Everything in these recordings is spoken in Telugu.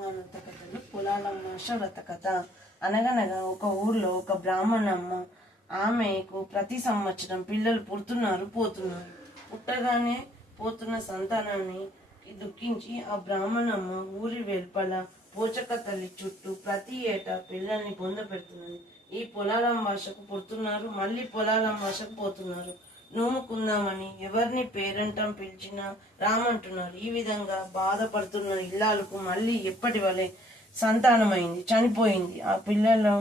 వ్రత కథలు పొలాలమ్మాష వ్రత కథ. అనగనగా ఒక ఊర్లో ఒక బ్రాహ్మణమ్మ. ఆమెకు ప్రతి సంవత్సరం పిల్లలు పుడుతున్నారు పోతున్నారు. పుట్టగానే పోతున్న సంతానాన్ని దుఃఖించి ఆ బ్రాహ్మణమ్మ ఊరి వెలుపల పోచక తల్లి చుట్టూ ప్రతి ఏటా పిల్లల్ని పొందపెడుతున్నది. ఈ పొలాలమ్మాషకు పుడుతున్నారు, మళ్ళీ పొలాలమ్మాషకు పోతున్నారు. నోముకుందామని ఎవరిని పేరంటం పిలిచినా రామంటున్నారు. ఈ విధంగా బాధపడుతున్న ఇల్లాలకు మళ్ళీ ఎప్పటి వలె సంతానమైంది, చనిపోయింది. ఆ పిల్లలు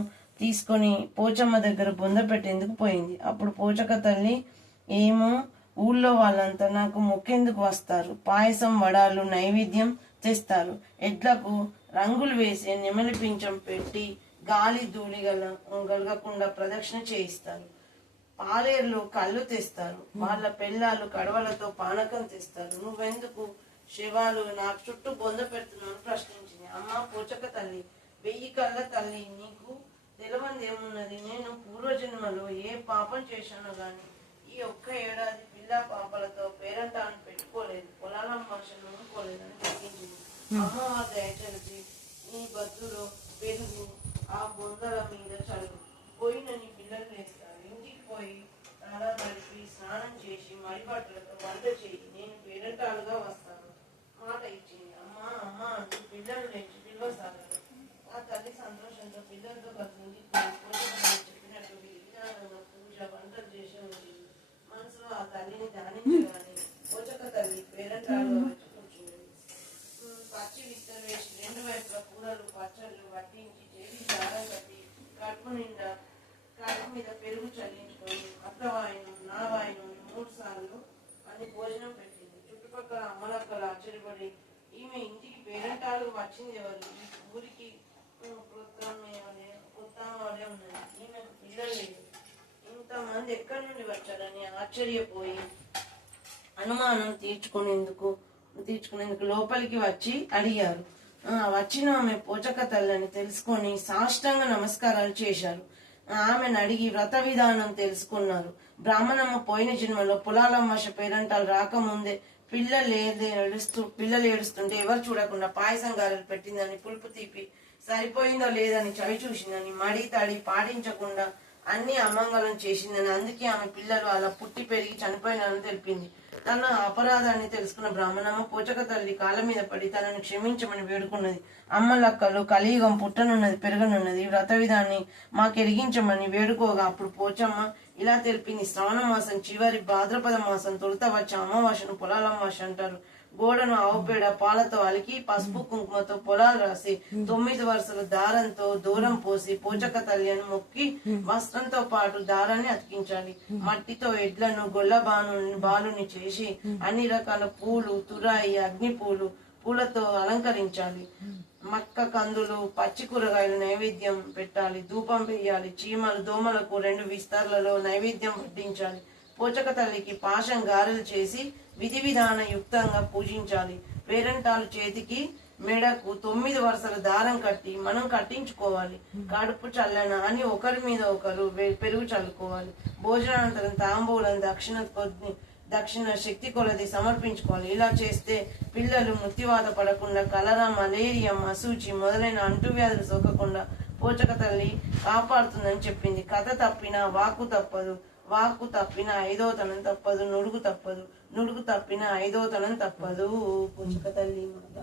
తీసుకొని పోచమ్మ దగ్గర బొంద పెట్టేందుకు పోయింది. అప్పుడు పోచక తల్లి, ఏమో ఊళ్ళో వాళ్ళంతా నాకు మొక్కేందుకు వస్తారు, పాయసం వడాలు నైవేద్యం తెస్తారు, ఎడ్లకు రంగులు వేసి నెమలి పింఛం పెట్టి గాలి ధూళి గలగకుండా ప్రదక్షిణ చేయిస్తారు, పాలేరులో కళ్ళు తెస్తారు, వాళ్ళ పెళ్ళాలు కడవలతో పానకం తెస్తారు. నువ్వెందుకు శివాలు నాకు చుట్టూ బొంద పెడుతున్నాను ప్రశ్నించింది. అమ్మ పోచక తల్లి, 1000 కళ్ళ తల్లి, నీకు తెలవంది ఏమున్నది? నేను పూర్వజన్మలో ఏ పాపం చేశానో గాని ఈ ఒక్క ఏడాది పిల్ల పాపలతో పేరంటాన్ని పెట్టుకోలేదు, పొలాలమ్మాషను నమ్ముకోలేదని తగ్గించింది. అమ్మవారి దయచేసి ఈ బద్దులో పెరుగు ఆ బొందల మీద చల్లు, పోయిన నీ పిల్లలు వేస్తారు. ఇంటికి పోయి తల నడిపి స్నానం చేసి మడి బట్టలతో వంట చేయి, నేను పేరంటాలుగా వస్తాను మాట ఇచ్చింది. అమ్మా అమ్మ అంటూ పిల్లలు లేచి పిలవసాగారు. ఆ తల్లి సంతోషంతో పిల్లలతో కలిసి ఇంటికి చెప్పినట్టు విజ్ఞానంగా పూజ వంటలు చేసి వచ్చింది. మనసులో ఆ తల్లిని ధ్యానించగానే పోచక తల్లి పేరంటాలుగా వచ్చి కూర్చుంది. పచ్చి విత్తలు వేసి 2 వైపుల కూరలు పచ్చళ్ళు వడ్డించి చేసి దారం కట్టి కడుపు మీద పెరుగు చల్లించుకొని అత్తవాయిను నా వాయిను 3 సార్లు అని భోజనం పెట్టింది. చుట్టుపక్కల అమ్మలక్కలు ఆశ్చర్యపడి, ఈమె ఇంటికి పేరంటాలు వచ్చింది ఎవరు? ఈ ఊరికి కొత్తవాడే ఉన్నది, ఈమెకు పిల్లలు లేదు, ఇంతమంది ఎక్కడి నుండి వచ్చారని ఆశ్చర్యపోయి అనుమానం తీర్చుకునేందుకు లోపలికి వచ్చి అడిగారు. వచ్చిన ఆమె పోచక తల్లని తెలుసుకొని సాష్టాంగ నమస్కారాలు చేశారు. ఆమెను అడిగి వ్రత విధానం తెలుసుకున్నారు. బ్రాహ్మణమ్మ పోయిన జన్మలో పొలాలమ్మాష పేరంటాలు రాకముందే పిల్లలు ఏడుస్తుంటే ఎవరు చూడకుండా పాయసం గారెలు పెట్టిందని, పులుపు తీపి సరిపోయిందో లేదని చవి చూసిందని, మడి తడి పాటించకుండా అన్ని అమంగళం చేసిందని, అందుకే ఆమె పిల్లలు అలా పుట్టి పెరిగి చనిపోయినారని తెలిపింది. తన అపరాధాన్ని తెలుసుకున్న బ్రాహ్మణమ్మ పోచక తల్లి కాళ్ళ మీద పడి తనని క్షమించమని వేడుకున్నది. అమ్మలక్కలు కలియుగం పుట్టనున్నది పెరగనున్నది, వ్రత విధాన్ని మాకెరిగించమని వేడుకోగా అప్పుడు పోచమ్మ ఇలా తెలిపింది. శ్రావణ మాసం చివరి భాద్రపద మాసం తొలుత వచ్చే అమావాస్యను పొలాలమ్మాష అంటారు. గోడను ఆవుపేడ పాలతో అలికి పసుపు కుంకుమతో పొలాలు రాసి 9 వరుసల దారంతో దూరం పోసి పోచక తల్లిని మొక్కి వస్త్రంతో పాటు దారాన్ని అతికించాలి. మట్టితో ఎడ్లను గొల్ల బాలుని చేసి అన్ని రకాల పూలు, తురాయి, అగ్ని పూలతో అలంకరించాలి. మక్క కందులు, పచ్చి కూరగాయలు నైవేద్యం పెట్టాలి, ధూపం వేయాలి. చీమలు దోమలకు 2 విస్తర్లలో నైవేద్యం వడ్డించాలి. పోచక తల్లికి పాశం గారెలు చేసి విధి విధాన యుక్తంగా పూజించాలి. పేరంటాలు చేతికి మెడకు 9 వరుసల దారం కట్టి మనం కట్టించుకోవాలి. కడుపు చల్లన అని ఒకరి మీద ఒకరు పెరుగు చల్లుకోవాలి. భోజనానంతరం తాంబూలం దక్షిణ శక్తి కొలది సమర్పించుకోవాలి. ఇలా చేస్తే పిల్లలు మృత్యువాత పడకుండా కలరా, మలేరియా, మసూచి మొదలైన అంటువ్యాధులు సోకకుండా పోచక తల్లి కాపాడుతుందని చెప్పింది. కథ తప్పినా వాక్కు తప్పదు, వాక్కు తప్పిన 5వ తనం తప్పదు, నుడుగు తప్పదు, నుడుగు తప్పిన 5వ తనం తప్పదు. పోచక తల్లి మాట.